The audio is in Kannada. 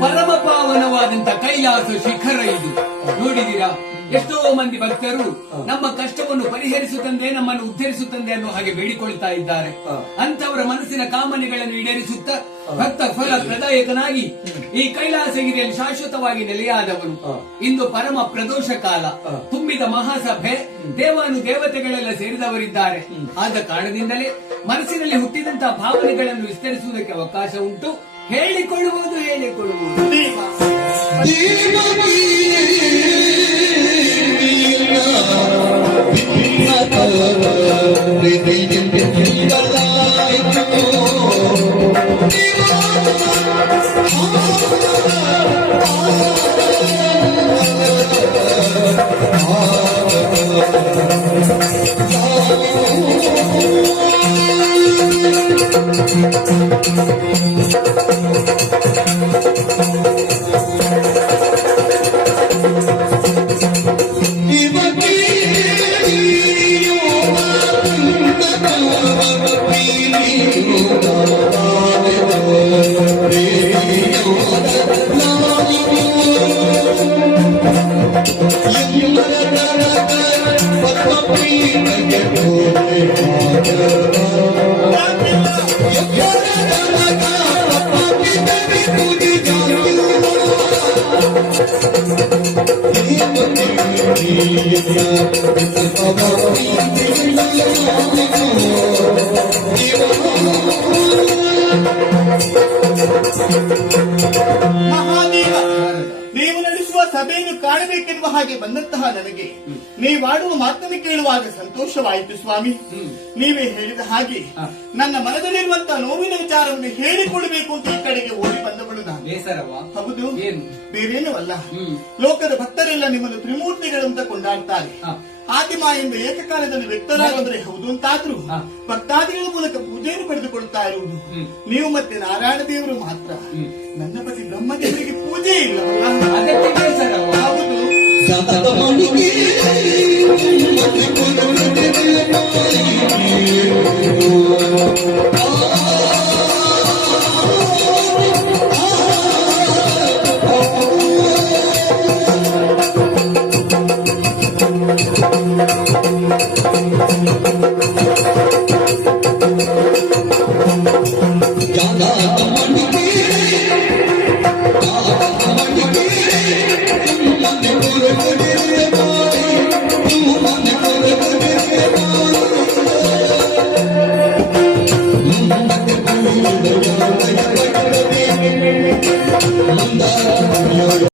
ಪರಮ ಪಾವನವಾದಂತ ಕೈಲಾಸ ಶಿಖರ ಇದು. ನೋಡಿದೀರಾ, ಎಷ್ಟೋ ಮಂದಿ ಭಕ್ತರು ನಮ್ಮ ಕಷ್ಟವನ್ನು ಪರಿಹರಿಸುತ್ತಂದೆ, ನಮ್ಮನ್ನು ಉದ್ಧರಿಸುತ್ತಂದೆ ಅನ್ನೋ ಹಾಗೆ ಬೇಡಿಕೊಳ್ತಾ ಇದ್ದಾರೆ. ಅಂತವರ ಮನಸ್ಸಿನ ಕಾಮನೆಗಳನ್ನು ಈಡೇರಿಸುತ್ತಾ ಭಕ್ತ ಫಲ ಪ್ರದಾಯಕನಾಗಿ ಈ ಕೈಲಾಸಗಿರಿಯಲ್ಲಿ ಶಾಶ್ವತವಾಗಿ ನೆಲೆಯಾದವನು. ಇಂದು ಪರಮ ಪ್ರದೋಷ ಕಾಲ, ತುಂಬಿದ ಮಹಾಸಭೆ, ದೇವಾನು ದೇವತೆಗಳೆಲ್ಲ ಸೇರಿದವರಿದ್ದಾರೆ. ಆದ ಕಾರಣದಿಂದಲೇ ಮನಸ್ಸಿನಲ್ಲಿ ಹುಟ್ಟಿದಂತಹ ಭಾವನೆಗಳನ್ನು ವಿಸ್ತರಿಸುವುದಕ್ಕೆ ಅವಕಾಶ ಉಂಟು. ಹೇಳಿಕೊಳ್ಳುವುದು ಮಹಾದೇವ, ನೀವು ನಡೆಸುವ ಸಭೆಯನ್ನು ಕಾಣಬೇಕೆನ್ನುವ ಹಾಗೆ ಬಂದಂತಹ ನನಗೆ ನೀವಾಡುವ ಮಾತನ್ನು ಕೇಳುವಾಗ ಸಂತೋಷವಾಯಿತು ಸ್ವಾಮಿ. ನೀವೇ ಹೇಳಿದ ಹಾಗೆ ನನ್ನ ಮನದಲ್ಲಿರುವಂತಹ ನೋವಿನ ವಿಚಾರವನ್ನು ಹೇಳಿಕೊಡಬೇಕು ಅಂತ ಈ ಕಡೆಗೆ ಓಡಿ ಬಂದವಳು ನಾನು. ಹೌದು, ಬೇರೇನೂ ಅಲ್ಲ. ಲೋಕದ ಭಕ್ತರೆಲ್ಲ ನಿಮ್ಮನ್ನು ತ್ರಿಮೂರ್ತಿಗಳಂತ ಕೊಂಡಾಡ್ತಾರೆ. ಆದಿಮ ಎಂದು ಏಕಕಾಲದಲ್ಲಿ ವ್ಯಕ್ತರಾಗಂದ್ರೆ ಹೌದು ಅಂತಾದ್ರೂ ಭಕ್ತಾದಿಗಳ ಮೂಲಕ ಪೂಜೆಯನ್ನು ಪಡೆದುಕೊಳ್ತಾ ಇರುವುದು ನೀವು ಮತ್ತೆ ನಾರಾಯಣ ದೇವರು ಮಾತ್ರ. ನನ್ನ ಪತಿ ಬ್ರಹ್ಮದೇವರಿಗೆ ಪೂಜೆ ಇಲ್ಲವಲ್ಲ? ಹೌದು. Manda